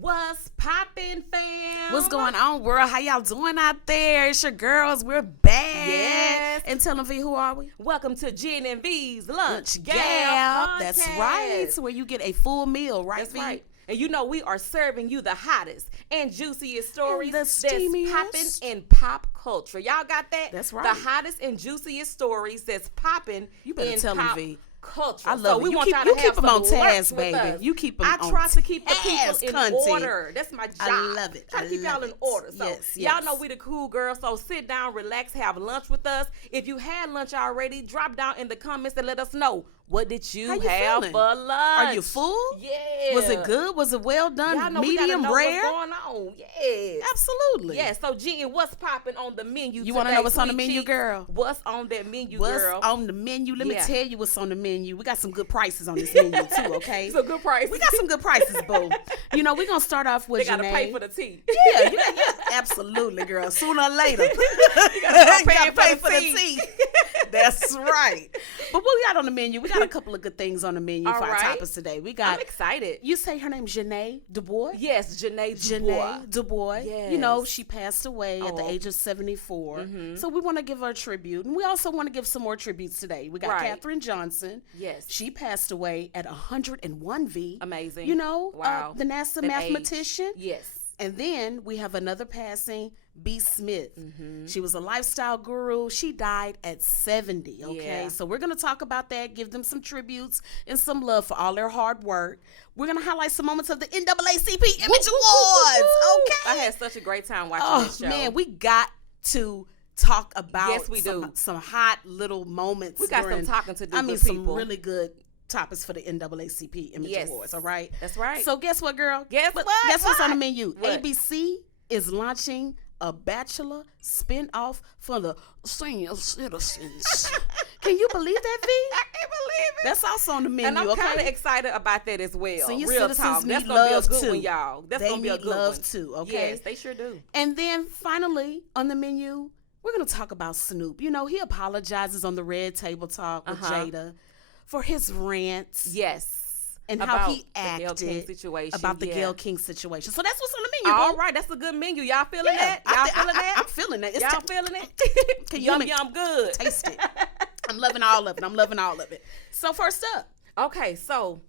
What's poppin', fam? What's going on, world? How y'all doing out there? It's your girls. We're back. Yes. And tell them, V, who are we? Welcome to Jen and V's Lunch Gayle. Podcast. That's right. Where you get a full meal, right, That's V? right. And you know we are serving you the hottest and juiciest stories And the that's steamiest. popping in pop culture. Y'all got that? That's right. The hottest and juiciest stories that's popping You better in tell 'em, pop V. culture. I love so it. we You want keep- y'all you to keep have 'em some on task, work with baby. us. You keep 'em I on try to keep the people task, in cunty. order. That's my job. I love it. Try to keep y'all love in it. order. So Yes, y'all yes. know we the cool girls. So sit down, relax, have lunch with us. If you had lunch already, drop down in the comments and let us know. What did you How you have feeling? for lunch? Are you full? Yeah. Was it good? Was it well done? Y'all know Medium, we gotta know rare? what's going on. Yes. Absolutely. Yeah, so Jen, what's popping on the menu You want to today, know what's on the sweet menu, cheeks? girl? What's on that menu, What's girl? on the menu? Let me Yeah. tell you what's on the menu. We got some good prices on this menu too, okay? So good price. We got some good prices, boo. You know, we're going to start off with They gotta Janae. pay for the tea. Yeah, absolutely, girl. Sooner or later. you gotta start gotta paying pay for the tea. That's right. But what we got on the menu? We got a couple of good things on the menu All for our right. topics today. We got, I'm excited. you say her name Janae Dubois? Yes, Janae Janae Dubois. Yes. You know, she passed away at the Oh. age of 74. So we want to give her a tribute. And we also want to give some more tributes today. We got Right. Katherine Johnson. Yes. She passed away at 101 V. Amazing. You know, Wow. the NASA That age. mathematician. Yes. And then we have another passing, B. Smith. She was a lifestyle guru. She died at 70, okay? Yeah. So we're going to talk about that, give them some tributes and some love for all their hard work. We're going to highlight some moments of the NAACP Image Awards, okay? I had such a great time watching Oh, this show. man, we got to talk about Yes, we do. some hot little moments. We got some during- talking to do I mean, with some people. really good topics for the NAACP Image Yes. Awards, all right? That's right. So guess what, girl? Guess what? Guess what's on the What? menu? What? ABC is launching a Bachelor spinoff for the senior citizens. Can you believe that, V? I can't believe it. That's also on the menu, And I'm kind of okay? excited about that as well. Senior Real citizens talk. That's need gonna be a love, good too. one, y'all. That's They gonna be a need good love, one. too, okay? Yes, they sure do. And then finally, on the menu, we're going to talk about Snoop. You know, he apologizes on the Red Table Talk with Jada for his rants. Yes. And About how he the Gayle acted King situation. about the Yeah. Gayle King situation. So that's what's on the menu, All boo. right, that's a good menu. Y'all feeling Yeah, that? Y'all feeling that? I'm feeling that. It's Y'all ta- feeling it? Can you Yum, make- yum, good. Taste it. I'm loving all of it. I'm loving all of it. So first up, Okay, so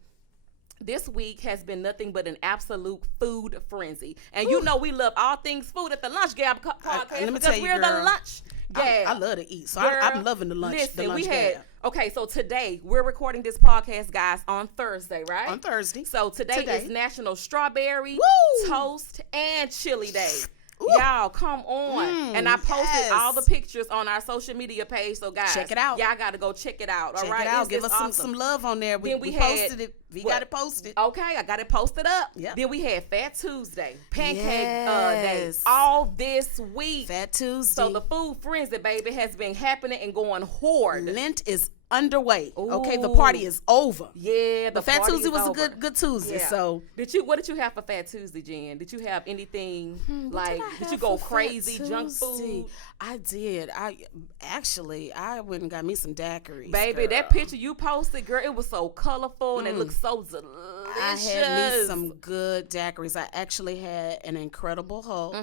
this week has been nothing but an absolute food frenzy. And you know we love all things food at the Lunch Gab podcast let me because tell you, we're girl, the Lunch Gab. I love to eat, so Girl, I'm loving the lunch. Listen, the lunch we had gab. okay. So today we're recording this podcast, guys, on Thursday, right? On Thursday. So today is National Strawberry Woo! Toast and Chili Day. Ooh. Y'all, come on. And I posted yes. all the pictures on our social media page. So, guys, Check it out. Y'all got to go check it out. All Check right. it out. It's Give just us awesome. some love on there. Then we we had- posted it. We what? got it posted. Okay, I got it posted up. Yep. Then we had Fat Tuesday, Pancake Day, Yes. all this week. Fat Tuesday. So the food frenzy, baby, has been happening and going hard. Lent is underway. Okay, the Ooh. party is over. Yeah, the But Fat party Tuesday is was over. a good Tuesday. Yeah. So What did you have for Fat Tuesday, Jen? Did you have anything like? Did you have go for Fat crazy junk Tuesday? food? I did. I went and got me some daiquiris. Baby, girl. that picture you posted, girl, it was so colorful and it looked so delicious. I had me some good daiquiris. I actually had an Incredible Hulk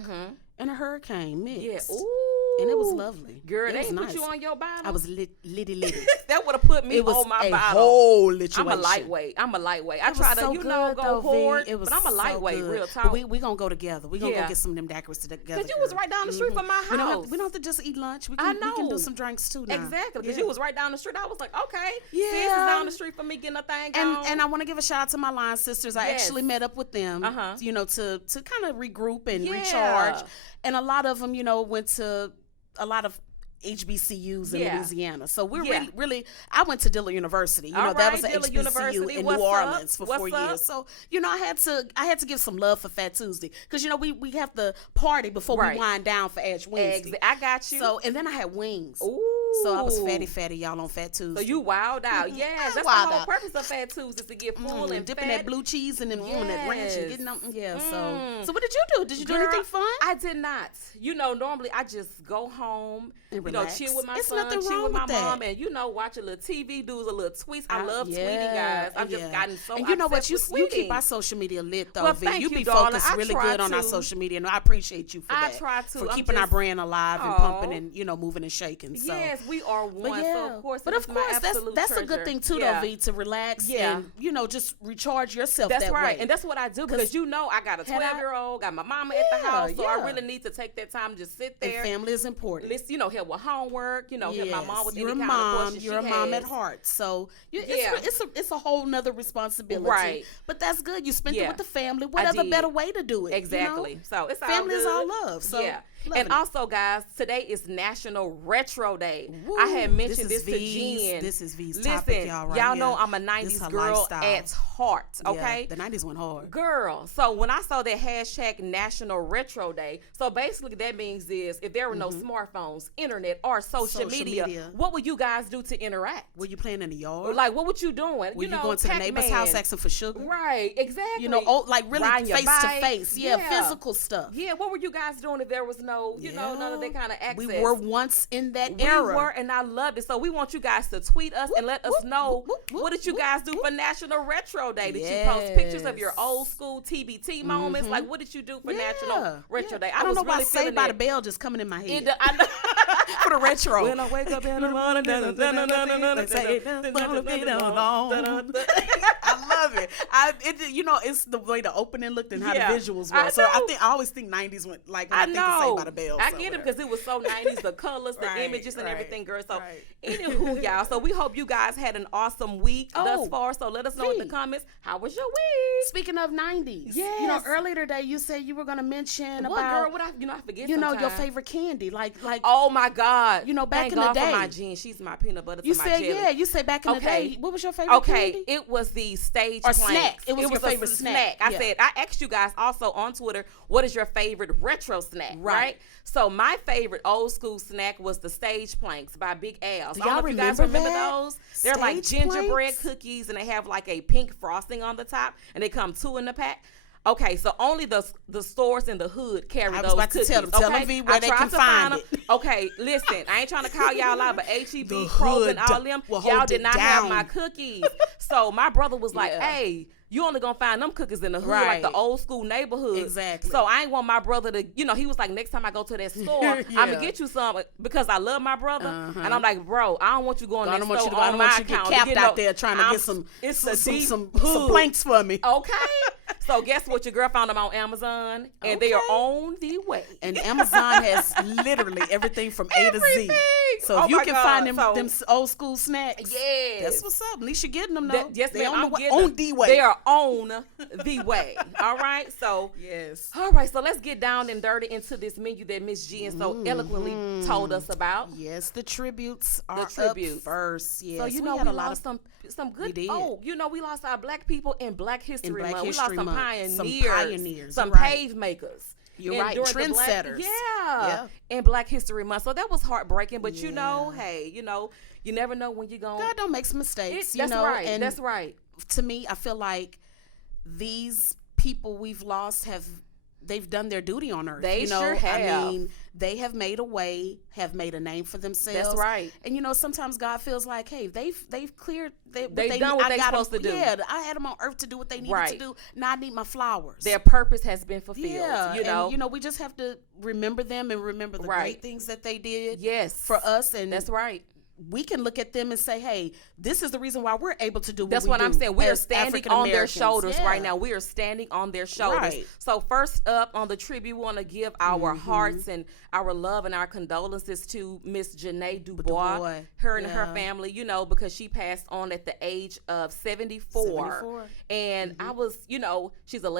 and a Hurricane mix. Yeah, ooh. And it was lovely. Girl, It they was ain't nice. put you on your bottle. I was litty. That would have put me It was on my a bottle. whole situation. I'm a lightweight. I It try was to, so you know, good, go though, V. hard, It was but I'm a so lightweight, good. real But talk. we gonna go together. We gonna Yeah. go get some of them daiquiris together. Because you was right down the street from my We house. don't have to just eat lunch. We I can, we can know. do some drinks too now. Exactly, because Yeah. you was right down the street. I was like, okay, Yeah. sis is down the street from me getting a thing on. And I want to give a shout out to my line sisters. I Yes. actually met up with them, Uh-huh. you know, to kind of regroup and Yeah. recharge. And a lot of them, you know, went to a lot of HBCUs in Yeah. Louisiana. So we're Yeah. really, I went to Dillard University. You know, All that right, was an Dillard HBCU University. in What's New up? Orleans for What's 4 up? years. So, you know, I had to give some love for Fat Tuesday. Because, you know, we have to party before Right. we wind down for Ash Wednesday. I got you. So, and then I had wings. Ooh. So I was fatty, y'all on Fat Tuesday. So you wild out. Yes, that's the wild whole out. purpose of Fat Tuesday is to get full and dipping fat. that blue cheese and then that ranch and getting on. Yeah. So what did you do? Did you do Girl, anything fun? I did not. Normally I just go home, and relax. Chill with my It's son, nothing chill wrong with my with that. mom, and watch a little TV, do a little tweets. I love tweeting, guys. I've just gotten so. And you know what? You keep our social media lit though. V. You be focused really good on our social media, and I appreciate you for that. I try to for keeping our brand alive and pumping and moving and shaking. So. Yes, we are one. So of course, that's a good thing too, though, V, to relax and just recharge yourself. That's that right, way. and that's what I do because I got a 12-year-old, got my mama at the house, so I really need to take that time to just sit there. And family is important. Listen, help with homework. Help my mom with any kind of questions You're a mom at heart, so it's a whole nother responsibility. Right, but that's good. You spent it with the family. What other better way to do it? Exactly. So it's all family good. is all love. So yeah. And also, guys, today is National Retro Day. Woo, I had mentioned this to Jen. This is V's topic, y'all. Right y'all know I'm a 90s girl at heart, okay? Yeah, the 90s went hard. Girl, so when I saw that hashtag National Retro Day, so basically that means is if there were no smartphones, internet, or social media, what would you guys do to interact? Were you playing in the yard? Like, what would you doing? Were you going to the neighbor's house asking for sugar? Right, exactly. Like really face to face. Yeah, physical stuff. Yeah, what were you guys doing if there was no, none of that kind of access? We were once in that era. We were, and I loved it. So we want you guys to tweet us and let us know what did you guys do for National Retro Day? Did you post pictures of your old school TBT moments? Like, what did you do for National Retro Day? I don't know why really Saved by the Bell just coming in my head. I know. For the retro. When I wake up in the morning, I love it. It's the way the opening looked and how the visuals were. So I always think 90s went like when I think of Saved by the Bell. I get it because it was so 90s, the colors, the images, and everything, girl. So anywho, y'all. So we hope you guys had an awesome week thus far. So let us know in the comments, how was your week? Speaking of 90s, earlier today you said you were going to mention about, girl, what I forget sometimes. Your favorite candy, like oh my God, back in the day. For my Jen, she's my peanut butter. You to said my jelly. You said back in the day. What was your favorite candy? It was the stage or planks. Snack. It was your favorite snack. I said I asked you guys also on Twitter, what is your favorite retro snack? Right. So my favorite old school snack was the stage planks by Big Al. So I don't know if you guys remember those. They're like gingerbread cookies, and they have like a pink frosting on the top, and they come 2 in the pack. Okay, so only the stores in the hood carry those cookies. I was about to tell them V where they can find it. Okay, listen, I ain't trying to call y'all out, but HEB, Kroger, and all them, y'all did not have my cookies. So my brother was like, hey, you only gonna find them cookies in the hood, like the old school neighborhood. Exactly. So I ain't want my brother to, he was like, next time I go to that store, I'm gonna get you some because I love my brother. And I'm like, bro, I don't want you going next store on my account. Get capped out there trying to get some planks for me. Okay. So guess what? Your girl found them on Amazon, and they are on the way. And Amazon has literally everything from A to Z. So if you can find them old school snacks, that's what's up. At least you're getting them though. Yes, they're on the way. They are on the way. All right. So yes. All right. So let's get down and dirty into this menu that Miss Jen so eloquently told us about. Yes, the tributes are up first. Yes. So we lost some good folk. We lost our black people in Black History Month. We lost some pioneers, some pave makers. You're right, trendsetters. In Black History Month. So that was heartbreaking, but hey, you never know when you're going. God don't make some mistakes. That's right. And that's right. To me, I feel like these people we've lost they've done their duty on earth. They sure have. I mean, they have made a way, have made a name for themselves. That's right. And sometimes God feels like, hey, they've cleared. They've done what they're supposed to do. Yeah, I had them on earth to do what they needed to do. Now I need my flowers. Their purpose has been fulfilled. Yeah, and we just have to remember them and remember the great things that they did. Yes, for us. And that's right. We can look at them and say, hey, this is the reason why we're able to do what That's we what do. I'm saying. We are standing on their shoulders right now. We are standing on their shoulders. Right. So first up on the tribute, we want to give our hearts and our love and our condolences to Miss Janae Dubois, her and her family, because she passed on at the age of 74. And I was, she's a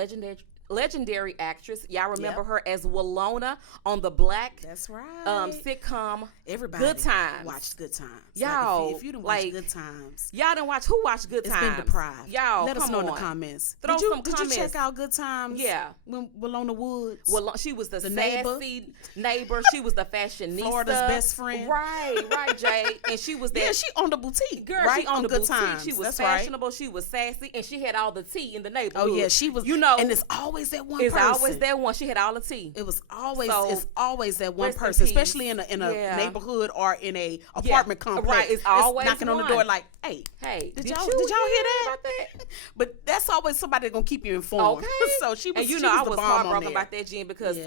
legendary actress. Y'all remember her as Walona on the Black That's right. sitcom Everybody Good Times. watched Good Times. Y'all, if you didn't watch Good Times, y'all didn't watch. Who watched Good Times? It's been deprived. Y'all, let us know on. in the comments. Throw some comments. Did you check out Good Times? Yeah. When Walona Woods. Well, she was the sassy neighbor. She was the fashionista. Florida's best friend. Right, Jay. And she was that. Yeah, she owned the boutique. Girl, right? she owned the Good boutique. Times. She was That's fashionable. Right. She was sassy, and she had all the tea in the neighborhood. Oh yeah, she was. And it's always that one person. It's always that one. She had all the tea. It was always. So, it's always that one person, especially in a neighborhood or in a apartment complex. Right. It's always knocking on the door like, hey, did y'all hear that? About that? But that's always somebody gonna keep you informed. Okay. So she was. And I was heartbroken about that, Jen, because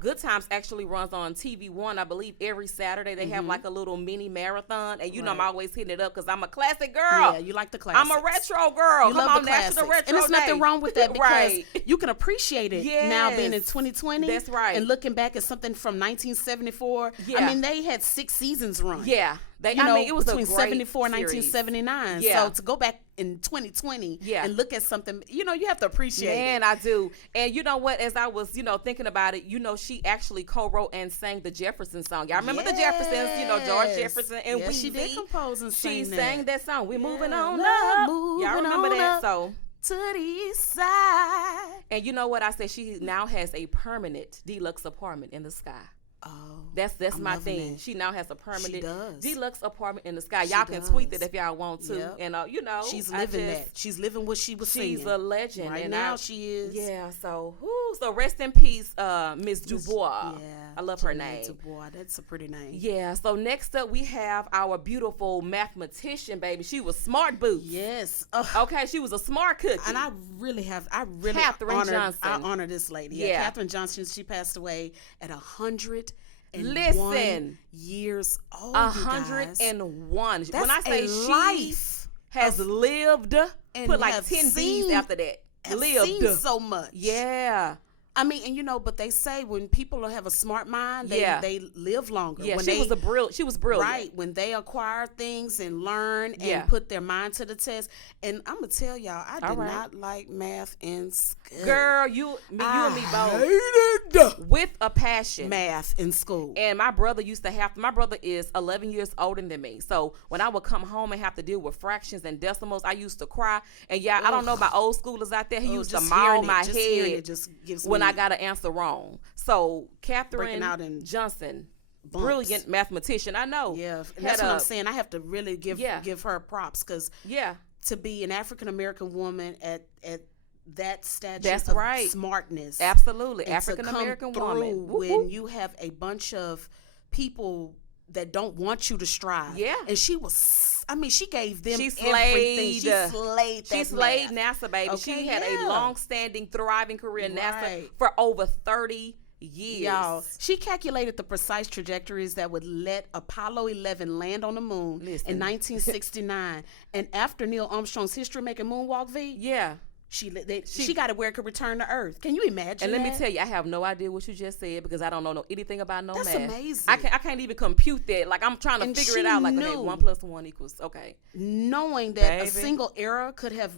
Good Times actually runs on TV One. I believe every Saturday they have like a little mini marathon, and I'm always hitting it up because I'm a classic girl. Yeah, you like the classics. I'm a retro girl. You Come love on, the National classics. Retro And there's nothing Day. wrong with that because Right. you can appreciate it now being in 2020. That's right. And looking back at something from 1974. Yeah. I mean, they had 6 seasons run. Yeah. It was between a great 74 and series. 1979. Yeah. So to go back in 2020 Yeah. and look at something, you have to appreciate it. Man, I do. And you know what? As I was, thinking about it, she actually co-wrote and sang the Jefferson song. Y'all remember the Jeffersons? George Jefferson and Weezy. She did compose and sing She that. sang that song. We're moving on Love, up. moving Y'all remember on that? up So. To the east side. And you know what I said? She now has a permanent deluxe apartment in the sky. Oh, that's I'm my loving thing. it. She now has a permanent does. deluxe apartment in the sky. She Y'all can tweet does. it if y'all want to. Yep. And she's living that. She's living what she was singing. She's a legend. Right and now she is. Yeah. So rest in peace, Miss Dubois. Yeah, I love her name. Dubois. That's a pretty name. Yeah. So next up we have our beautiful mathematician, baby. She was smart boots. Yes. Okay. She was a smart cookie. And I really Katherine Johnson. I honor this lady. Yeah. Katherine Johnson. She passed away at 101 years old. 101. That's when I say she has lived, and put like 10 B's after that. Lived seen so much. Yeah. I mean, and but they say when people have a smart mind, they live longer. Yeah, when she was brilliant. Right, when they acquire things and learn and put their mind to the test. And I'm gonna tell y'all, I did not like math in school. Girl, you and me both. Hated with a passion. Math in school. And my brother my brother is 11 years older than me. So when I would come home and have to deal with fractions and decimals, I used to cry. And I don't know about old schoolers out there. He used to maul my head. It just gives when I got an answer wrong. So Katherine Johnson, bumps. Brilliant mathematician. I know. Yeah, and that's what I'm saying. I have to really give her props because to be an African American woman at that stature of smartness, absolutely African American woman. When you have a bunch of people that don't want you to strive. Yeah, and she was. I mean, she gave them everything. She slayed NASA, baby. Okay, she had a long-standing, thriving career in NASA for over 30 years. Y'all, she calculated the precise trajectories that would let Apollo 11 land on the moon in 1969. And after Neil Armstrong's history-making moonwalk, she got it where it could return to Earth. Can you imagine? And let me tell you, I have no idea what you just said because I don't know anything about math. That's amazing. I can't even compute that. Like I'm trying to figure it out. Like 1 + 1 = okay. Knowing that a single error could have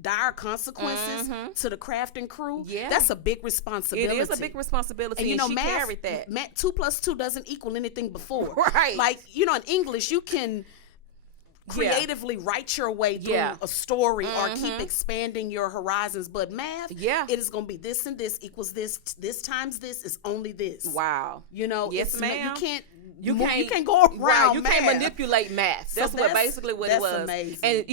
dire consequences to the craft and crew. Yeah, that's a big responsibility. It is a big responsibility, and she carried that. 2 + 2 doesn't equal anything before. Right. Like in English, you can creatively write your way through a story or keep expanding your horizons, but math, it is going to be this and this equals this times this is only this. Wow. Yes, ma'am. You can't go around math. You can't manipulate math. That's basically what it was. Amazing. And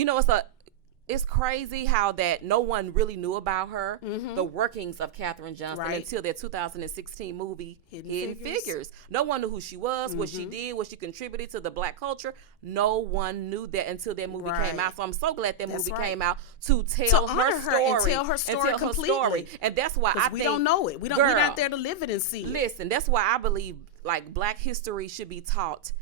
it's crazy how that no one really knew about her, the workings of Katherine Johnson, until their 2016 movie, Hidden Figures. No one knew who she was, what she did, what she contributed to the Black culture. No one knew that until that movie came out. So I'm so glad that movie came out to tell her story. And tell her story completely. And that's why I think we don't know it. We're not there to live it and see it. Listen, that's why I believe Black history should be taught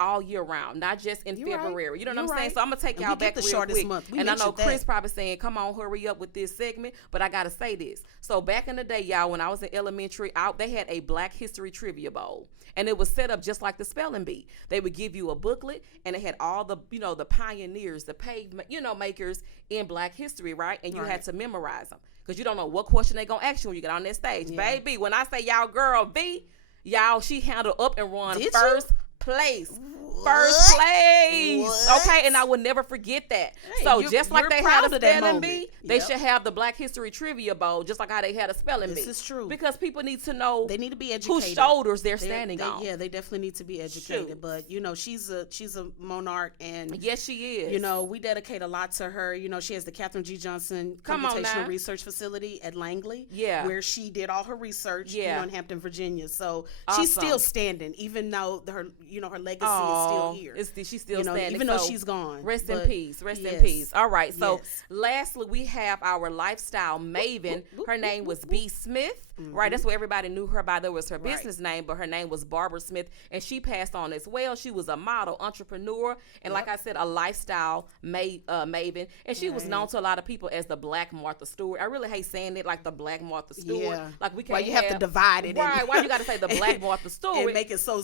all year round, not just in February. Right. You know what You're I'm saying? right. So I'm gonna take y'all back the real shortest quick. month. And I know Chris probably saying, "Come on, hurry up with this segment," but I gotta say this. So back in the day, y'all, when I was in elementary, they had a Black History Trivia Bowl, and it was set up just like the spelling bee. They would give you a booklet, and it had all the the pioneers, the pavement makers in Black history, right? And you had to memorize them because you don't know what question they gonna ask you when you get on that stage, baby. When I say y'all, girl V, y'all, she handled up and run first place. First place. What? Okay, and I will never forget that. Hey, so just like they had a spelling bee, they should have the Black History Trivia Bowl, just like how they had a spelling bee. This is true. Because people need to know they need to be educated. Whose shoulders they're standing on. Yeah, they definitely need to be educated. Shoot. But she's a monarch, and yes, she is. We dedicate a lot to her. She has the Katherine G. Johnson Computational Research Facility at Langley, where she did all her research, in Hampton, Virginia. So she's still standing, even though her legacy is still here. She's still standing, even though she's gone. Rest in peace. Rest in peace. All right. So lastly, we have our lifestyle maven. Her name was B. Smith. Right. That's what everybody knew her by. That was her business name, but her name was Barbara Smith, and she passed on as well. She was a model, entrepreneur, and like I said, a lifestyle maven. And she was known to a lot of people as the Black Martha Stewart. I really hate saying it like the Black Martha Stewart. Yeah. Like we can't. Why you have to divide it? Right. Why you got to say the Black Martha Stewart and make it so?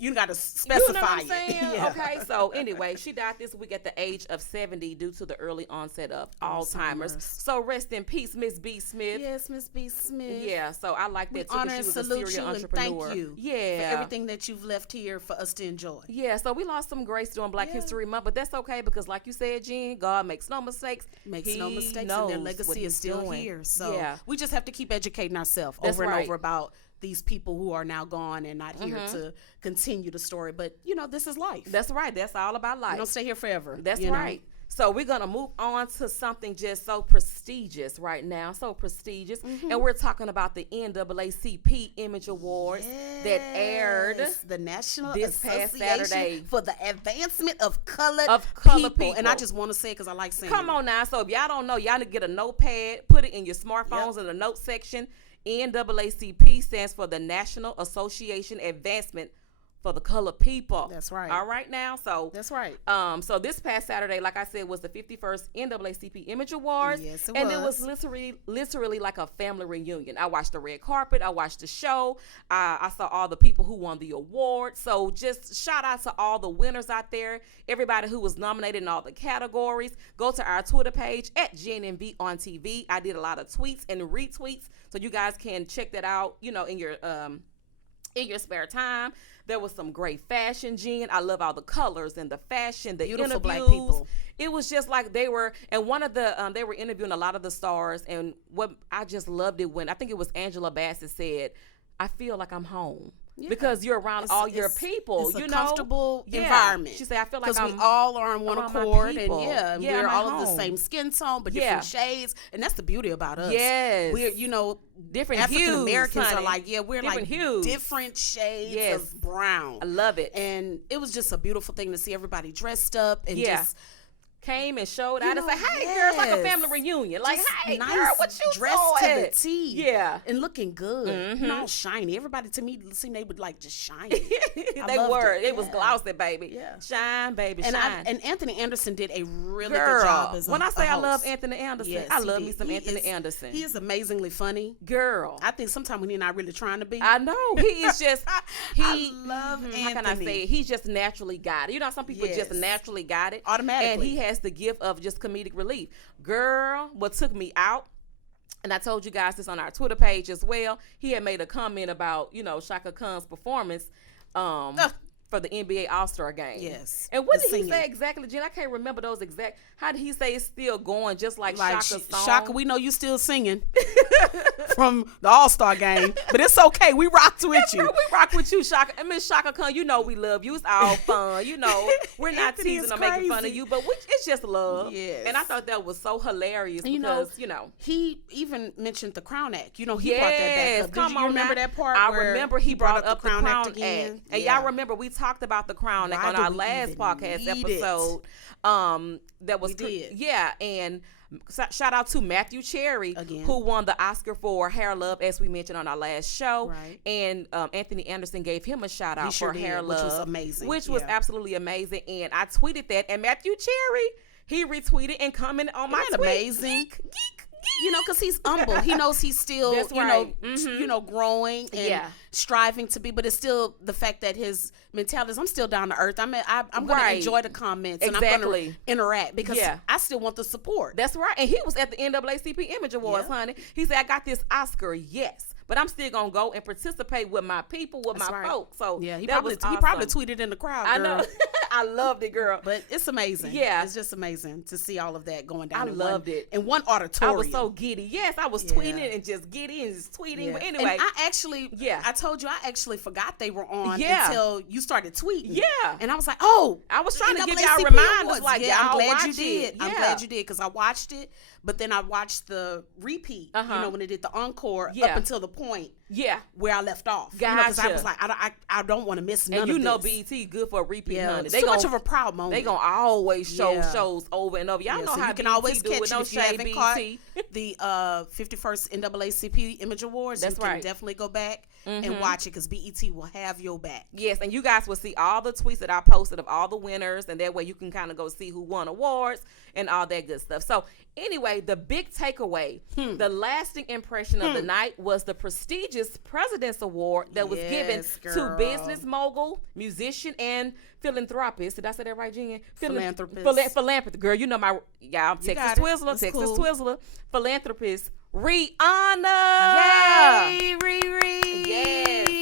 You got to specify. You know what I'm saying? Okay. So anyway, she died this week at the age of 70 due to the early onset of Alzheimer's. So rest in peace, Miss B. Smith. Yes, Miss B. Smith. Yeah. So I like that too. Honor she was and a salute serial you entrepreneur. and thank you. Yeah. For everything that you've left here for us to enjoy. Yeah. So we lost some grace during Black History Month, but that's okay because, like you said, Jen, God makes no mistakes. Makes no mistakes, and their legacy is still here. So we just have to keep educating ourselves over and over about these people who are now gone and not here to continue the story. But, this is life. That's right. That's all about life. We don't stay here forever. That's right. So we're going to move on to something just so prestigious right now. So prestigious. And we're talking about the NAACP Image Awards that aired the National this past Saturday for the Advancement of Colored people. And I just want to say it because I like saying it. Come on now. So if y'all don't know, y'all need to get a notepad, put it in your smartphones in the note section. NAACP stands for the National Association Advancement for the Colored People. That's right. All right now. So that's right. So this past Saturday, like I said, was the 51st NAACP Image Awards. Yes, it and was. And it was literally like a family reunion. I watched the red carpet. I watched the show. I saw all the people who won the award. So just shout out to all the winners out there. Everybody who was nominated in all the categories. Go to our Twitter page at GNMV on TV. I did a lot of tweets and retweets, so you guys can check that out, in your spare time. There was some great fashion, Jen. I love all the colors and the fashion, the beautiful interviews. Black people. It was just like they were, and one of the, they were interviewing a lot of the stars, and what I just loved it when, I think it was Angela Bassett said, I feel like I'm home. Yeah. Because you're around all your people, it's a comfortable environment. She said, "I feel like we all are on one accord, and we're all home. of the same skin tone, but different shades, and that's the beauty about us. Yes, we're different African Americans are like we're different like hues. Different shades of brown. I love it, and it was just a beautiful thing to see everybody dressed up and just. Came and showed out and said, "Hey, girl, it's like a family reunion. Like, just hey, nice, girl, what you dressed doing? To the T, and looking good, all shiny. Everybody to me seemed they would like just shine. They were. It was glossy, baby. Yeah, shine, baby, shine. And Anthony Anderson did a really good job as when I say I love Anthony Anderson, I love me some Anthony Anderson. He is amazingly funny, girl. I think sometimes when he's not really trying to be, I know he is just. I love Anthony. How can I say it? He just naturally got it. Some people just naturally got it automatically, and he has the gift of just comedic relief. Girl, what took me out, and I told you guys this on our Twitter page as well, he had made a comment about, Shaka Khan's performance for the NBA All-Star game. Yes. And what did he say exactly, Jen? I can't remember those exact. How did he say it's still going just like Shaka's song? Shaka, we know you still singing from the All-Star game, but it's okay. We rocked with you. We rock with you, Shaka. And Miss Shaka Khan, we love you. It's all fun. We're not teasing or making fun of you, but it's just love. Yes. And I thought that was so hilarious because, he even mentioned the Crown Act. He brought that back up. Did you remember that part? I remember he brought up the Crown Act again. And y'all remember we talked about the Crown Act on our last podcast episode. That was we did. Yeah, and Shout out to Matthew Cherry, who won the Oscar for Hair Love, as we mentioned on our last show. Right. And Anthony Anderson gave him a shout out for Hair Love, which was amazing. Which was absolutely amazing. And I tweeted that, and Matthew Cherry, he retweeted and commented on my tweet. Amazing. You know, because he's humble. He knows he's still, growing and striving to be. But it's still the fact that his mentality is, I'm still down to earth. I'm going to enjoy the comments and I'm going to interact because I still want the support. That's right. And he was at the NAACP Image Awards, honey. He said, I got this Oscar, yes. But I'm still going to go and participate with my people, with my folks. So he probably tweeted in the crowd, girl. I know. I loved it, girl. But it's amazing. Yeah. It's just amazing to see all of that going down. I loved it. In one auditorium. I was so giddy. Yes, I was tweeting and just giddy and just tweeting. But anyway. And I told you, I actually forgot they were on until you started tweeting. Yeah. And I was like, I was trying to give y'all reminders. Like, I'm glad you did. I'm glad you did because I watched it. But then I watched the repeat, when they did the encore up until the point where I left off. Gotcha. Because I was like, I don't want to miss none of this. And you know BET good for a repeat, honey. It's too much of a proud moment. They going to always show shows over and over. Y'all know how you can always catch it if you haven't caught the 51st NAACP Image Awards. That's right. You can definitely go back and watch it because BET will have your back. Yes, and you guys will see all the tweets that I posted of all the winners, and that way you can kind of go see who won awards and all that good stuff. So anyway, the big takeaway, the lasting impression of the night was the prestigious President's Award that was given to business mogul, musician, and philanthropist. Did I say that right, Jen? Philanthropist. Philanthropist. Girl, you know I'm Texas Twizzler. Philanthropist, Rihanna. Yay, Riri.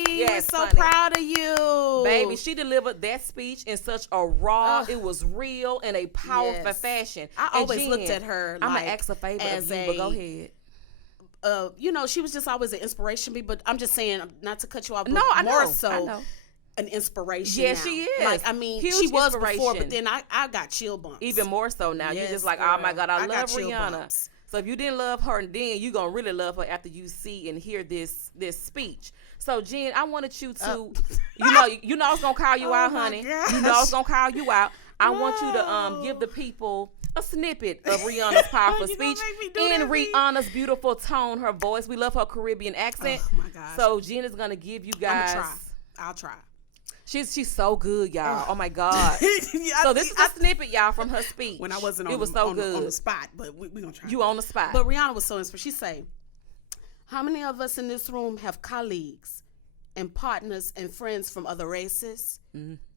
Yes, so proud of you. Baby, she delivered that speech in such a raw, it was real, in a powerful fashion. I always looked at her I'm going to ask a favor of you, but go ahead. She was just always an inspiration to me, but I'm just saying, not to cut you off, but I more know. so an inspiration. Yeah, now. she is. Like, I mean, huge she was inspiration. Before, but then I got chill bumps. Even more so now. You're just like, oh my God, I love Rihanna. So if you didn't love her then, you're going to really love her after you see and hear this speech. So, Jen, I wanted you to, you know I was going to call you out, honey. Gosh. You know I was going to call you out. I want you to give the people a snippet of Rihanna's powerful speech in Rihanna's beautiful tone, her voice. We love her Caribbean accent. Oh, my gosh. So, Jen is going to give you guys. I'll try. She's so good, y'all. Oh my God. So this is a snippet, y'all, from her speech. When I wasn't on the spot, but we're going to try. You on the spot. But Rihanna was so inspired. She say, how many of us in this room have colleagues and partners and friends from other races,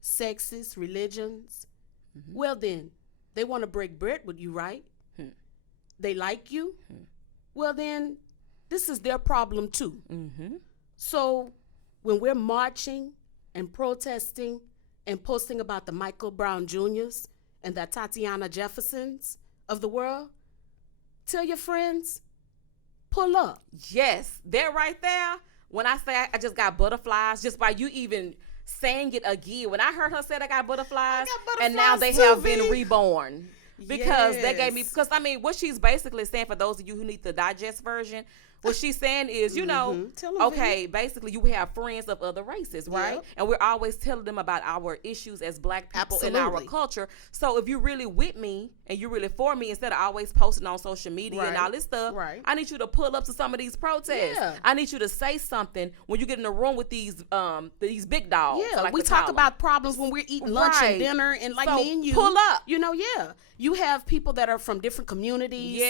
sexes, religions? Well then, they want to break bread with you, right? They like you? Well then, this is their problem too. So when we're marching and protesting and posting about the Michael Brown Jr.'s and the Tatiana Jeffersons of the world, tell your friends, pull up. Yes, that right there. When I say I just got butterflies, just by you even saying it again. When I heard her say I got butterflies, and now they have been reborn. Because that gave me, because I mean, what she's basically saying, for those of you who need the digest version, what she's saying is, basically you have friends of other races, right? Yep. And we're always telling them about our issues as Black people in our culture. So if you're really with me and you're really for me, instead of always posting on social media and all this stuff, I need you to pull up to some of these protests. Yeah. I need you to say something when you get in the room with these big dogs. Yeah, like we talk about problems when we're eating lunch and dinner, and like me and you. Pull up. You have people that are from different communities,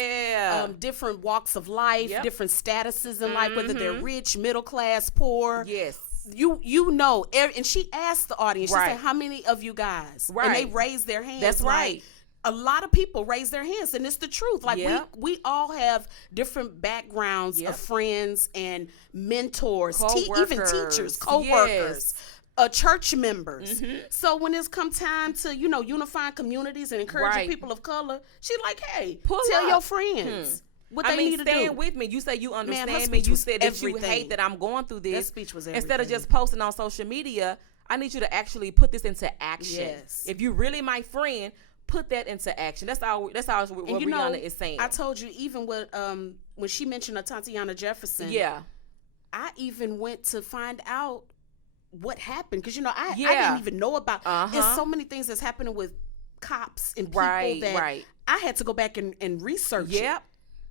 different walks of life, different statuses in life, whether they're rich, middle class, poor. Yes. You know, and she asked the audience, she said, how many of you guys? And they raised their hands. That's right. A lot of people raise their hands, and it's the truth. Like we all have different backgrounds of friends and mentors, even teachers, co-workers. Church members. So when it's come time to, unifying communities and encouraging people of color, she's like, hey, tell your friends what they need to do. Stand with me. You say you understand me. You said that you hate that I'm going through this. That speech was everything. Instead of just posting on social media, I need you to actually put this into action. Yes. If you really my friend, put that into action. That's all what Rihanna is saying. I told you, even when she mentioned Tatiana Jefferson, I even went to find out what happened, because I didn't even know about. There's so many things that's happening with cops and people that I had to go back and research it.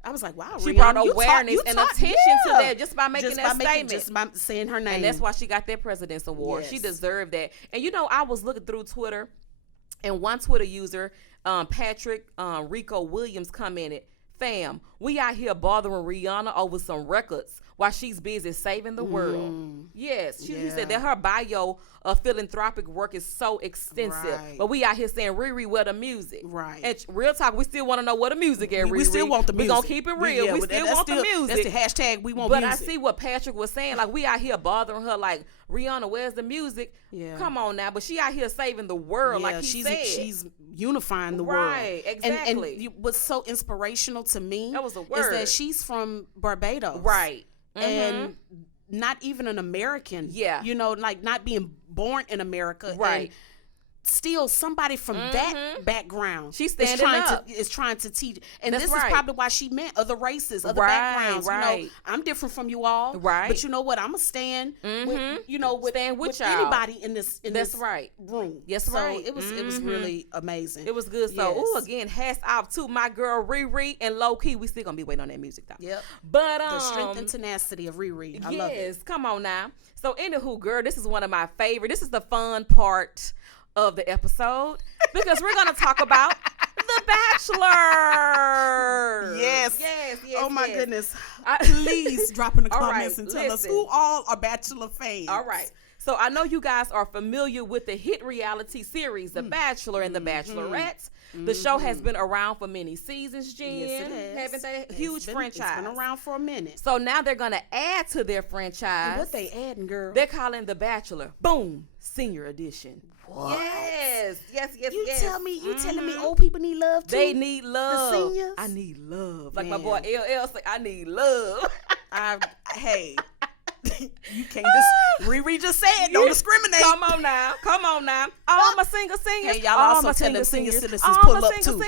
I was like, wow, she Rihanna, brought awareness and attention to that just by making that statement. Just by saying her name. And that's why she got that President's Award. Yes. She deserved that. And I was looking through Twitter, and one Twitter user, Patrick Rico Williams, commented, "Fam, we out here bothering Rihanna over some records while she's busy saving the world." Yes, he said that her bio of philanthropic work is so extensive, but we out here saying, Riri, where the music? Right. And real talk, we still want to know where the music at, Riri. We still want the music. We gonna keep it real. We still want the music. That's the hashtag. We want music. But I see what Patrick was saying, like we out here bothering her, like Rihanna, where's the music? Yeah. Come on now, but she out here saving the world, like he said. She's unifying the world. Right, exactly. And what's so inspirational to me that was a word. Is that she's from Barbados. Right. And not even an American. Yeah. Like not being born in America. Right. And still somebody from that background she's standing is trying to teach. And That's this is probably why she meant other races, other backgrounds. Right. I'm different from you all. Right. But you know what? I'm going to stand with y'all. anybody in this room. Yes, so right. It was really amazing. It was good. So, again, hats off to my girl Riri, and low key, we still going to be waiting on that music though. Yep. But the strength and tenacity of Riri. I love it. Yes, come on now. So anywho, girl, this is one of my favorite. This is the fun part of the episode because we're going to talk about The Bachelor. Yes. Oh my goodness. Please drop in the comments and tell us who all are Bachelor fans. All right. So I know you guys are familiar with the hit reality series, The Bachelor and The Bachelorette. The show has been around for many seasons, Jen. Yes, it has. Haven't they? Huge franchise. It's been around for a minute. So now they're going to add to their franchise. And what they adding, girl? They're calling The Bachelor, boom, Senior Edition. What? Yes. You telling me old people need love too? They need love. The seniors? I need love. Like my boy LL say, I need love. Hey. You can't just Riri just said don't discriminate. Come on now. All my singers. Hey, y'all also tell the senior citizens all pull my up too.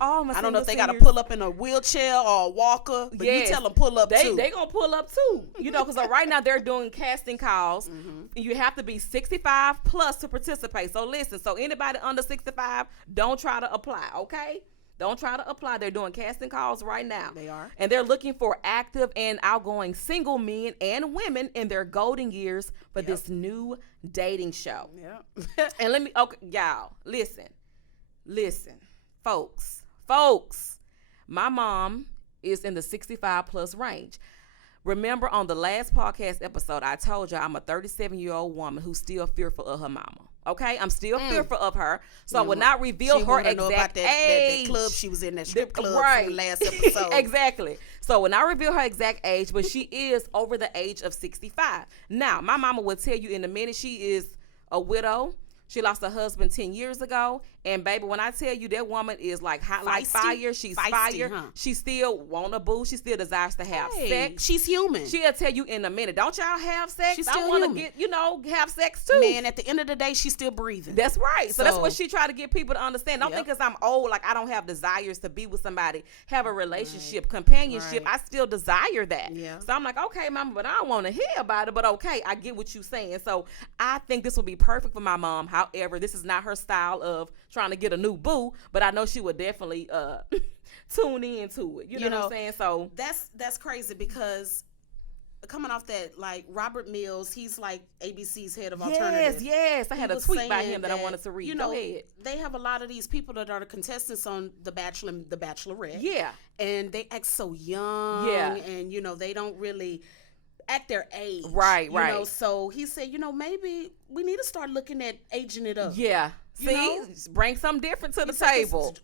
I don't know if they got to pull up in a wheelchair or a walker, but you tell them pull up too. They gonna pull up too. Because right now they're doing casting calls. You have to be 65 plus to participate. So listen, anybody under 65, don't try to apply, okay? Don't try to apply. They're doing casting calls right now. They are. And they're looking for active and outgoing single men and women in their golden years for this new dating show. Yeah. And y'all, listen, folks, my mom is in the 65 plus range. Remember on the last podcast episode, I told you I'm a 37-year-old woman who's still fearful of her mama. Okay, I'm still fearful of her, so I will not reveal her exact age. That club she was in, that strip club from the last episode. Exactly. So when I reveal her exact age, but she is over the age of 65. Now, my mama will tell you in a minute she is a widow. She lost her husband 10 years ago. And, baby, when I tell you that woman is like hot like fire, she's fire. Huh? She still want a boo. She still desires to have sex. She's human. She'll tell you in a minute, don't y'all have sex? She's still I want to get, have sex too. Man, at the end of the day, she's still breathing. That's right. So that's what she try to get people to understand. Don't think because I'm old, like I don't have desires to be with somebody, have a relationship, companionship. I still desire that. Yeah. So I'm like, okay, mama, but I don't want to hear about it. But okay, I get what you're saying. So I think this would be perfect for my mom. However, this is not her style of trying to get a new boo, but I know she would definitely tune into it. You know what I'm saying? So that's crazy because coming off that, like Robert Mills, he's like ABC's head of alternative. Yes. I had a tweet by him that I wanted to read. Go ahead. They have a lot of these people that are the contestants on The Bachelor and The Bachelorette. Yeah. And they act so young. Yeah. And, they don't really at their age. Right. So he said, maybe we need to start looking at aging it up. Yeah. Bring something different to the table.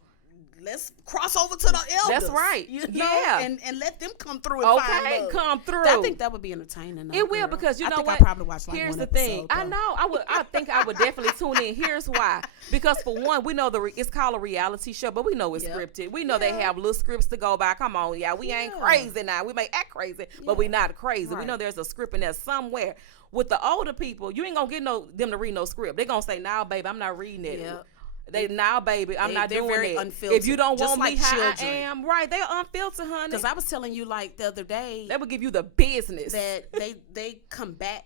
Let's cross over to the elders. That's right. And let them come through and find love. Come through. I think that would be entertaining. It will, because I think I probably watched like Here's one the episode, thing. I know. I think I would definitely tune in. Here's why. Because for one, we know it's called a reality show, but we know it's scripted. We know they have little scripts to go by. Come on, we ain't crazy now. We may act crazy, but we not crazy. Right. We know there's a script in there somewhere. With the older people, you ain't gonna get them to read no script. They're gonna say, "Nah, baby, I'm not reading it." Yeah. Baby, I'm not doing very it. Unfiltered. If you don't just want like me how children. I am, right? They're unfiltered, honey. Because I was telling you, like the other day, they would give you the business that they come back.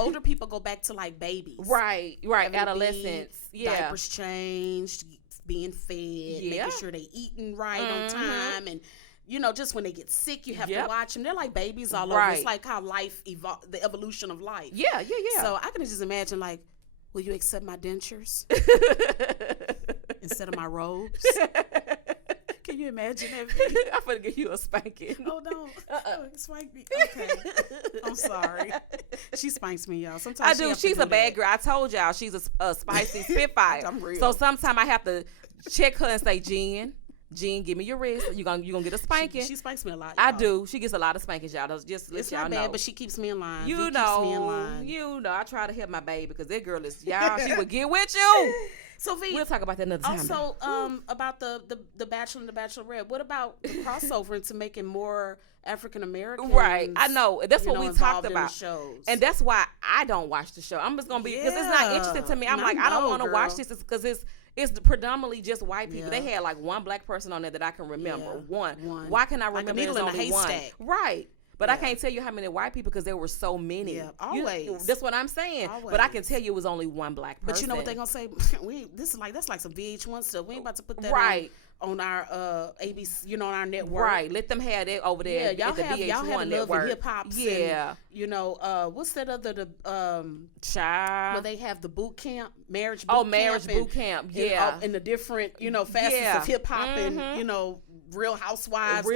Older people go back to like babies, right. Adolescents, diapers changed, being fed, making sure they eating right on time, and just when they get sick, you have to watch them. They're like babies all over. It's like how life the evolution of life. Yeah. So I can just imagine, like, will you accept my dentures instead of my robes? Can you imagine that? I'm gonna give you a spanking. Oh, no. Spank me. Okay. I'm sorry. She spanks me, y'all. Sometimes I do. She's a bad girl. I told y'all she's a spicy spitfire. I'm real. So sometimes I have to check her and say, Jen, give me your wrist. You gonna get a spanking. She spanks me a lot, y'all. I do. She gets a lot of spankings, y'all. Just let it's y'all not know. bad, but she keeps me in line. You keeps me in line. I try to help my baby because that girl is, y'all, she would get with you. So V, we'll talk about that another time. Also, about the Bachelor and the Bachelorette. What about the crossover into making more African Americans? Right, I know. That's what we talked about. Shows. And that's why I don't watch the show. I'm just gonna be because it's not interesting to me. I'm like, I don't want to watch this because it's predominantly just white people. They had like one black person on there that I can remember. One. Why can I remember like there's only one? Right. But I can't tell you how many white people because there were so many. Yeah, always. That's what I'm saying. Always. But I can tell you it was only one black person. But you know what they're gonna say? That's like some VH1 stuff. We ain't about to put that on our ABC, on our network. Right. Let them have that over there at the VH1 y'all have network. Love and Hip Hop. Yeah. And, what's that other Child. Well, they have the boot camp, marriage boot camp. Yeah. And the different, facets of hip hop and, Real Housewives.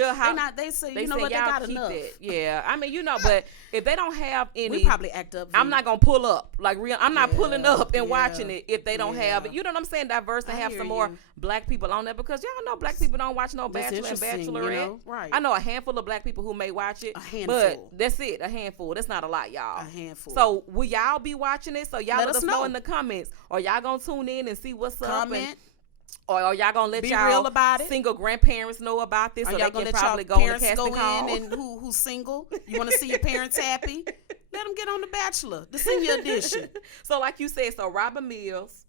They say, they got enough. Yeah. I mean, but if they don't have any. We probably act up. I'm not going to pull up. I'm not pulling up and watching it if they don't have it. You know what I'm saying? Diverse and have some more black people on there because y'all know black people don't watch no Bachelor and Bachelorette. Right. I know a handful of black people who may watch it. A handful. But that's it. A handful. That's not a lot, y'all. A handful. So will y'all be watching it? So y'all let us know in the comments. Or y'all going to tune in and see what's up. Comment. Or are y'all gonna let be y'all real about it? Single grandparents know about this? Are so y'all they gonna can let probably y'all go parents on the go call? in and who's single? You want to see your parents happy? Let them get on the Bachelor, the senior edition. So like you said, Robert Mills,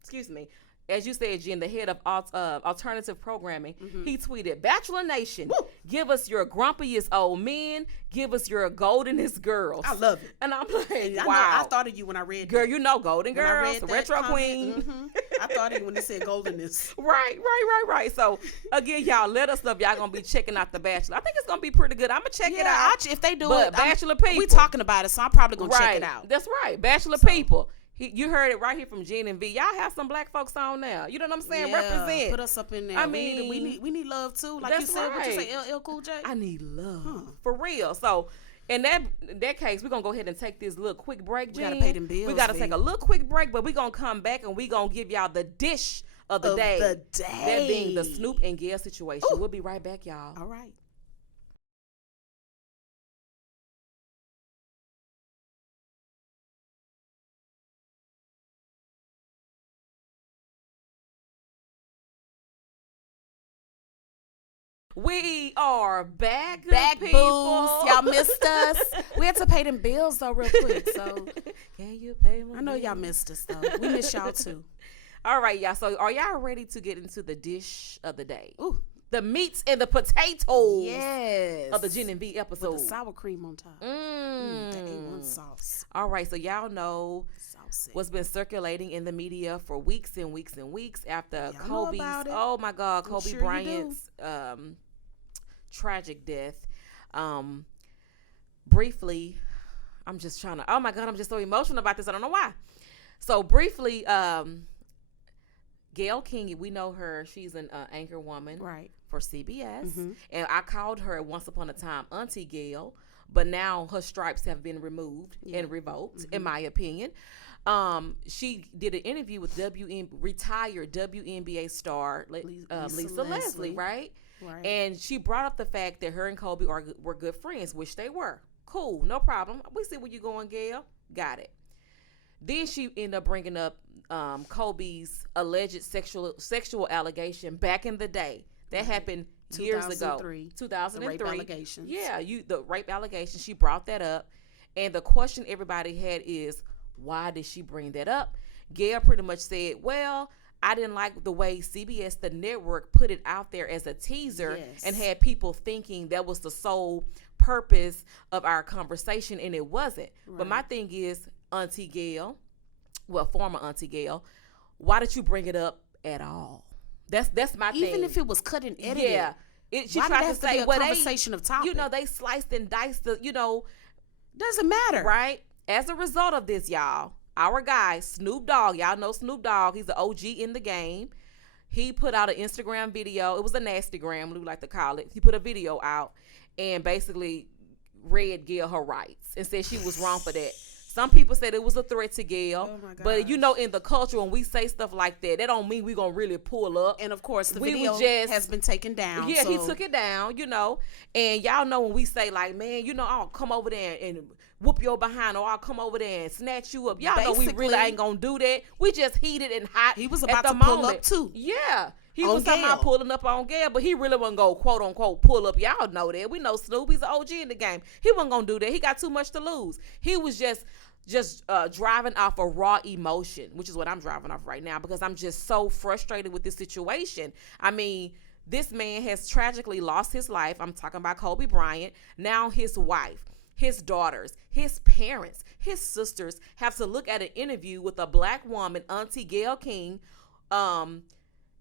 excuse me, as you said, Jen, the head of alternative programming, he tweeted, Bachelor Nation, give us your grumpiest old men, give us your goldenest girls. I love it. And I'm like, wow. I thought of you when I read Girl, that. Golden Girls, the Retro Queen. I thought of you when they said goldenest. Right. So, again, y'all, let us know if y'all going to be checking out The Bachelor. I think it's going to be pretty good. I'm going to check it out. If they do but it. Bachelor people. We talking about it, so I'm probably going to check it out. That's right. Bachelor people. You heard it right here from Jen and V. Y'all have some black folks on now. You know what I'm saying? Yeah, Represent. Put us up in there. I mean, we need love too. Like you said, what you say, LL Cool J? I need love. For real. So in that case, we're gonna go ahead and take this little quick break, Jen. We gotta pay them bills. We gotta take a little quick break, but we're gonna come back and we're gonna give y'all the dish of the day. That being the Snoop and Gayle situation. Ooh. We'll be right back, y'all. All right. We are back, people. Y'all missed us. We had to pay them bills though, real quick. So can you pay my I know y'all missed us though. We miss y'all too. All right, y'all. So are y'all ready to get into the dish of the day? Ooh. The meats and the potatoes. Yes. Of the Jen and V episode. With the sour cream on top. The A1 sauce. All right, so y'all know what's been circulating in the media for weeks and weeks and weeks after Kobe's. Oh my God, Kobe Bryant's tragic death. Briefly, I'm just trying to. Oh my God, I'm just so emotional about this. I don't know why. So briefly, Gayle King, we know her. She's an anchor woman, right, for CBS, and I called her once upon a time Auntie Gayle, but now her stripes have been removed and revoked, in my opinion. She did an interview with retired WNBA star Lisa Leslie, right? Right. And she brought up the fact that her and Kobe were good friends, which they were. Cool, no problem. We see where you're going, Gayle. Got it. Then she ended up bringing up Kobe's alleged sexual allegation back in the day. That happened years ago. 2003. The rape allegations. Yeah, the rape allegations. She brought that up. And the question everybody had is, why did she bring that up? Gayle pretty much said, well, I didn't like the way CBS, the network, put it out there as a teaser and had people thinking that was the sole purpose of our conversation, and it wasn't. Right. But my thing is, Auntie Gayle, well, former Auntie Gayle, why did you bring it up at all. That's my thing. Even if it was cut and edited. Yeah. She why tried did it have to say, be a conversation of topic? They sliced and diced the, Doesn't matter. Right? As a result of this, y'all, our guy, Snoop Dogg, y'all know Snoop Dogg, he's the OG in the game. He put out an Instagram video. It was a nastygram, we like to call it. He put a video out and basically read Gayle her rights and said she was wrong for that. Some people said it was a threat to Gayle, but in the culture, when we say stuff like that don't mean we're going to really pull up. And of course, the video has been taken down. Yeah, he took it down, and y'all know when we say like, man, I'll come over there and whoop your behind, or I'll come over there and snatch you up. Y'all know we really ain't going to do that. We just heated and hot. He was about to pull up too. Yeah. He was talking about pulling up on Gayle, but he really wasn't going to quote unquote pull up. Y'all know that. We know Snoop, he's an OG in the game. He wasn't going to do that. He got too much to lose. He was just driving off a raw emotion, which is what I'm driving off right now, because I'm just so frustrated with this situation. I mean, this man has tragically lost his life. I'm talking about Kobe Bryant. Now his wife, his daughters, his parents, his sisters have to look at an interview with a black woman, Auntie Gayle King,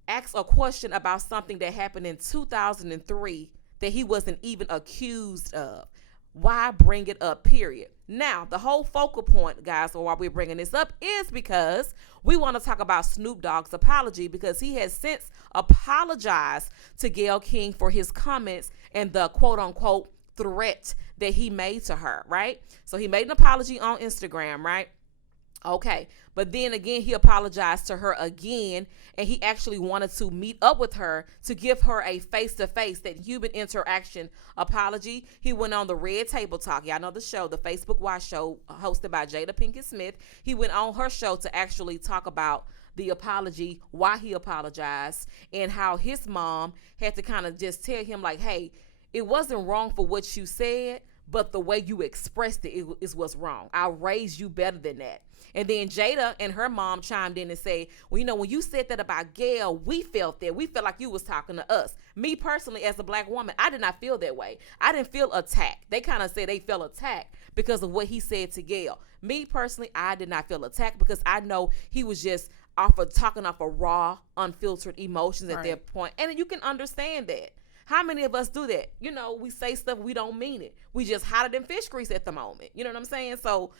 ask a question about something that happened in 2003 that he wasn't even accused of. Why bring it up, period? Now, the whole focal point, guys, or why we're bringing this up is because we want to talk about Snoop Dogg's apology, because he has since apologized to Gayle King for his comments and the quote-unquote threat that he made to her, right? So he made an apology on Instagram, right? Okay, but then again, he apologized to her again, and he actually wanted to meet up with her to give her a face-to-face, that human interaction apology. He went on the Red Table Talk. Y'all know the show, the Facebook Watch show hosted by Jada Pinkett Smith. He went on her show to actually talk about the apology, why he apologized, and how his mom had to kind of just tell him like, hey, it wasn't wrong for what you said, but the way you expressed it is what's wrong. I raised you better than that. And then Jada and her mom chimed in and said, well, when you said that about Gayle, we felt that. We felt like you was talking to us. Me personally, as a black woman, I did not feel that way. I didn't feel attacked. They kind of said they felt attacked because of what he said to Gayle. Me personally, I did not feel attacked because I know he was just talking off of raw, unfiltered emotions at that point. And you can understand that. How many of us do that? We say stuff, we don't mean it. We just hotter than fish grease at the moment. You know what I'm saying? So,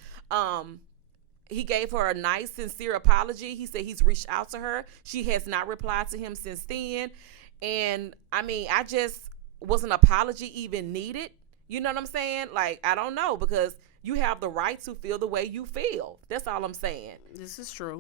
he gave her a nice, sincere apology. He said he's reached out to her. She has not replied to him since then. And I mean, was an apology even needed? You know what I'm saying? Like, I don't know, because you have the right to feel the way you feel. That's all I'm saying. This is true.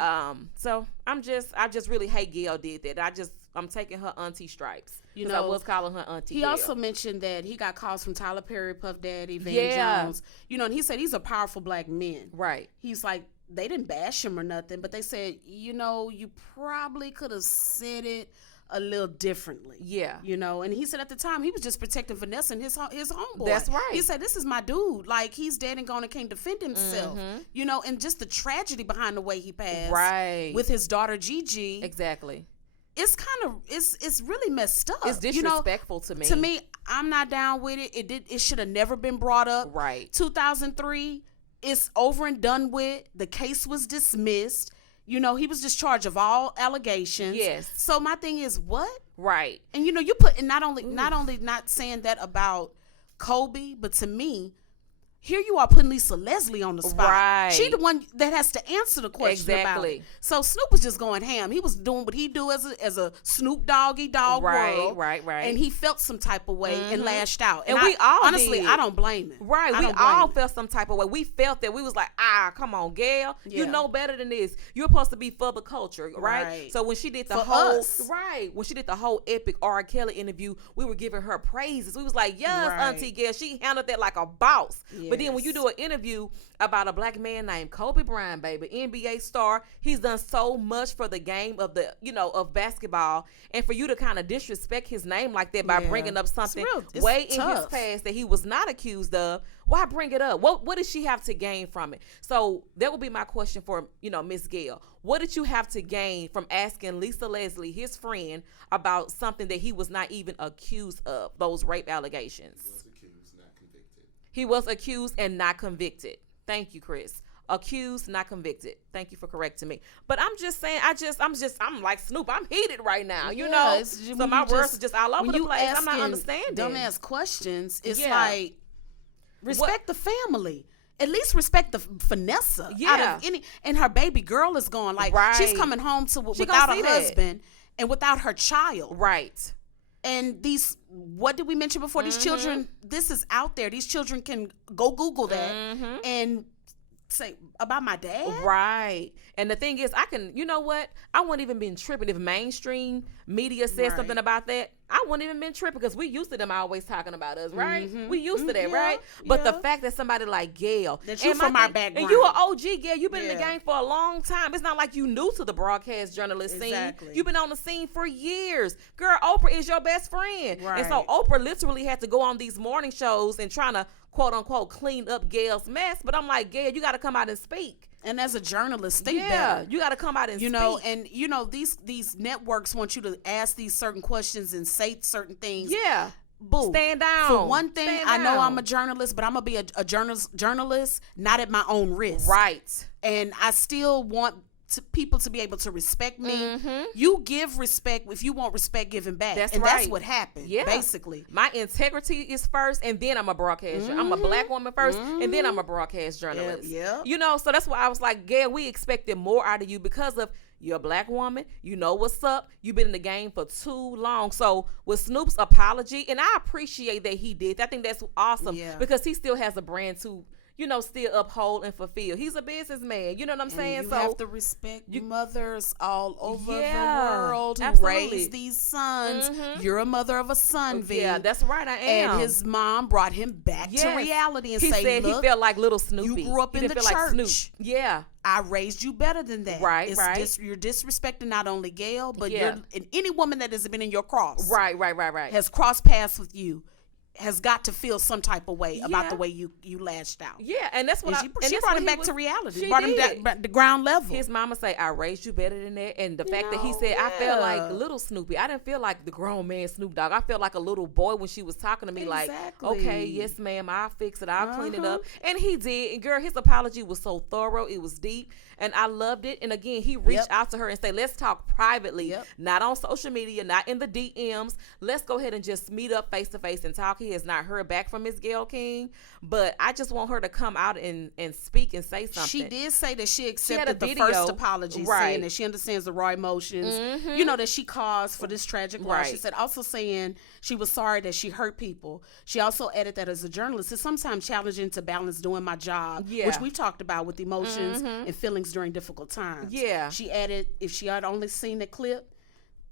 So I just really hate Gayle did that. I'm taking her auntie stripes. I was calling her auntie. He Gayle. also mentioned that he got calls from Tyler Perry, Puff Daddy, Van Jones. And he said these are powerful black men. Right. He's like, they didn't bash him or nothing, but they said, you probably could have said it a little differently. Yeah. And he said at the time he was just protecting Vanessa and his homeboy. That's right. He said, this is my dude. Like, he's dead and gone and can't defend himself. Mm-hmm. And just the tragedy behind the way he passed. Right. With his daughter Gigi. Exactly. It's kind of it's really messed up. It's disrespectful to me. To me, I'm not down with it. It should have never been brought up. Right. 2003, it's over and done with. The case was dismissed. He was discharged of all allegations. Yes. So my thing is, what? Right. And you put not only not saying that about Kobe, but to me, here you are putting Lisa Leslie on the spot. Right. She the one that has to answer the question about it. So Snoop was just going ham. He was doing what he do as a Snoop Doggy dog world. Right. And he felt some type of way and lashed out. And we all honestly, did. I don't blame him. Right. We all felt some type of way. We felt that. We was like, come on, Gayle. Yeah. You know better than this. You're supposed to be for the culture, right? So when she did the when she did the whole epic R. Kelly interview, we were giving her praises. We was like, yes, Auntie Gayle. She handled that like a boss. Yeah. But then when you do an interview about a black man named Kobe Bryant, baby, NBA star, he's done so much for the game of of basketball, and for you to kind of disrespect his name like that by bringing up something way in his past that he was not accused of, why bring it up? What did she have to gain from it? So that would be my question for Miss Gayle. What did you have to gain from asking Lisa Leslie, his friend, about something that he was not even accused of, those rape allegations? He was accused and not convicted. Thank you, Chris. accused, not convicted. Thank you for correcting me. But I'm just saying, I'm like Snoop. I'm heated right now, you know. So my words are just all over the place. I'm not understanding. Dumbass questions. It's like, respect the family. At least respect the Vanessa. Yeah. And her baby girl is gone. Like, she's coming home without a husband and without her child. Right. And what did we mention before? These children, this is out there. These children can go Google that and say about my dad. Right. And the thing is, you know what? I wouldn't even been tripping if mainstream media said something about that. I wouldn't even been tripping because we used to them always talking about us, right? We used to that, right? But the fact that somebody like Gayle, that you from our background, and you an OG, Gayle, you've been in the game for a long time. It's not like you new to the broadcast journalist scene. You've been on the scene for years. Girl, Oprah is your best friend. Right. And so Oprah literally had to go on these morning shows and trying to quote unquote clean up Gayle's mess. But I'm like, Gayle, you got to come out and speak. And as a journalist, think better. You got to come out and speak. And these networks want you to ask these certain questions and say certain things. Yeah. Boo. Stand down. For one thing, I know I'm a journalist, but I'm gonna be a journalist not at my own risk. Right. And I still want people to be able to respect me. You give respect if you want respect given back. That's what happened. Yeah. Basically, my integrity is first, and then I'm a broadcaster. I'm a black woman first, and then I'm a broadcast journalist. Yeah. You know, so that's why I was like, Gayle, we expected more out of you because of you're a black woman. You know what's up. You've been in the game for too long. So with Snoop's apology, and I appreciate that he did. I think that's awesome because he still has a brand to, still uphold and fulfill. He's a businessman. You know what I'm saying? You have to respect mothers all over the world who raise these sons. You're a mother of a son, V. Yeah, that's right, I am. And his mom brought him back to reality and he said he felt like little Snoopy. You grew up in the church. Like yeah. I raised you better than that. Right. You're disrespecting not only Gayle, but and any woman that has been in your cross. Right. Has crossed paths with you. Has got to feel some type of way about the way you lashed out. Yeah, and that's what she brought him back to reality. She brought him back to ground level. His mama say, I raised you better than that. And the fact that he said, I felt like little Snoopy. I didn't feel like the grown man Snoop Dogg. I felt like a little boy when she was talking to me like, okay, yes, ma'am, I'll fix it. I'll clean it up. And he did. And girl, his apology was so thorough. It was deep. And I loved it. And again, he reached out to her and said, let's talk privately, not on social media, not in the DMs. Let's go ahead and just meet up face to face and talk. He has not heard back from Miss Gayle King, but I just want her to come out and speak and say something. She did say that she accepted the first apology, saying that she understands the raw emotions, that she caused for this tragic loss. She said also saying she was sorry that she hurt people. She also added that as a journalist, it's sometimes challenging to balance doing my job, which we've talked about with emotions and feelings during difficult times. Yeah. She added if she had only seen the clip,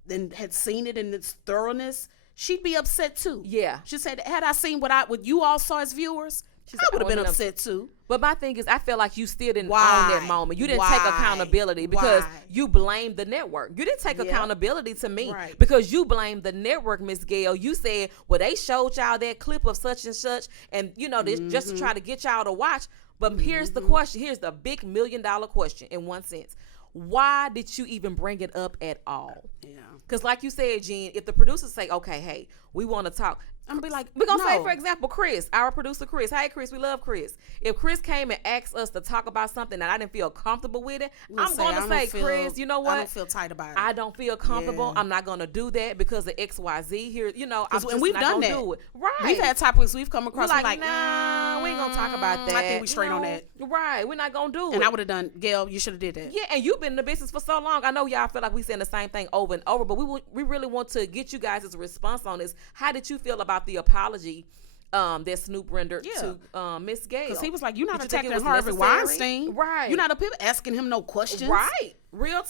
then had seen it in its thoroughness, she'd be upset too. Yeah. She said, had I seen what you all saw as viewers, I would have been upset too. But my thing is, I feel like you still didn't own that moment. You didn't take accountability because you blamed the network. You didn't take accountability to me because you blamed the network, Miss Gayle. You said, well, they showed y'all that clip of such and such, and this just to try to get y'all to watch. But here's the question. Here's the big $1 million question in one sense. Why did you even bring it up at all? Yeah. Because like you said, Jen, if the producers say, okay, hey, we want to talk, I'm going to be like, we're going to say, for example, Chris, our producer Chris. Hey, Chris, we love Chris. If Chris came and asked us to talk about something and I didn't feel comfortable with it, I'm going to say, Chris, you know what? I don't feel tight about it. I don't feel comfortable. Yeah. I'm not going to do that because of XYZ here. And we've done that. Do it. Right. We've had topics we've come across. We're like, nah, we ain't going to talk about that. I think we straight on that. Right. We're not going to do it. And I would have done, Gayle, you should have did that. Yeah, and you've been in the business for so long. I know y'all feel like we saying the same thing over and over, but we really want to get you guys' response on this. How did you feel about the apology that Snoop rendered to Miss Gayle? Because he was like, you're not attacking Harvey Weinstein. Right. You're not up here asking him no questions. Right.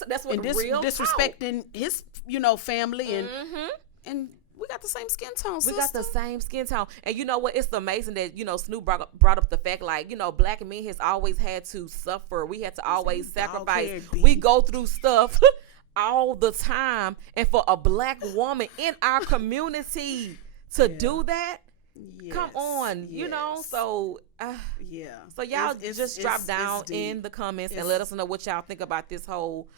That's what real disrespecting his, family and we got the same skin tone, sister. We got the same skin tone. And you know what? It's amazing that, Snoop brought up the fact, like, black men has always had to suffer. We had to always sacrifice. We go through stuff all the time. And for a black woman in our community to do that, come on, so so y'all just drop down in the comments and let us know what y'all think about this whole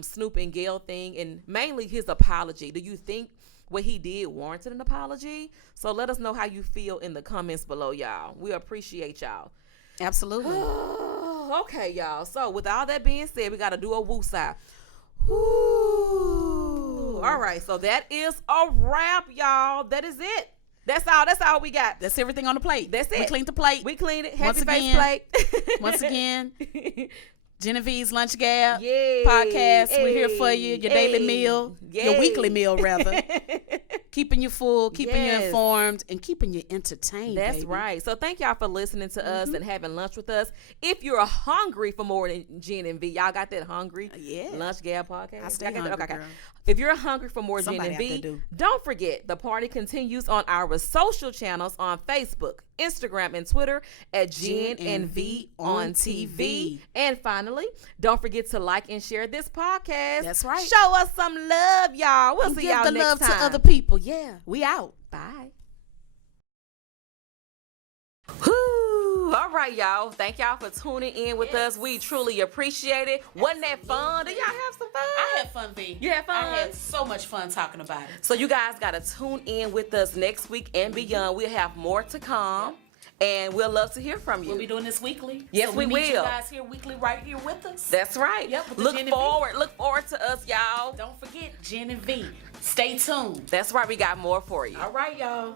Snoop and Gayle thing, and mainly his apology. Do you think what he did warranted an apology? So let us know how you feel in the comments below, y'all. We appreciate y'all. Absolutely. Okay, y'all. So with all that being said, we got to do a woo side. Woo. All right. So that is a wrap, y'all. That is it. That's all. That's all we got. That's everything on the plate. That's it. We cleaned the plate. We cleaned it. Happy face plate. Once again, Genevieve's Lunch Gab podcast. We're here for you. Your daily meal. Your weekly meal, rather. Keeping you full, keeping you informed, and keeping you entertained. That's baby. right. So thank y'all for listening to us and having lunch with us. If you're hungry for more than Gen and V, y'all got that hungry Lunch Gab podcast? I stay hungry, okay. girl. If you're hungry for more Gen and V, don't forget the party continues on our social channels on Facebook, Instagram, and Twitter at Gen and V on TV. And finally, don't forget to like and share this podcast. That's right. Show us some love, y'all. We'll see y'all next time. Give the love to other people. Yeah, we out. Bye. Whew. All right, y'all. Thank y'all for tuning in with us. We truly appreciate it. Wasn't that fun? Did y'all have some fun? I had fun, V. You had fun? I had so much fun talking about it. So you guys got to tune in with us next week and beyond. We'll have more to come. And we'll love to hear from you. We'll be doing this weekly. Yes, so we will. You guys here weekly right here with us. That's right. Yep, look forward to us, y'all. Don't forget Gen and V. Stay tuned. That's right. We got more for you. All right, y'all.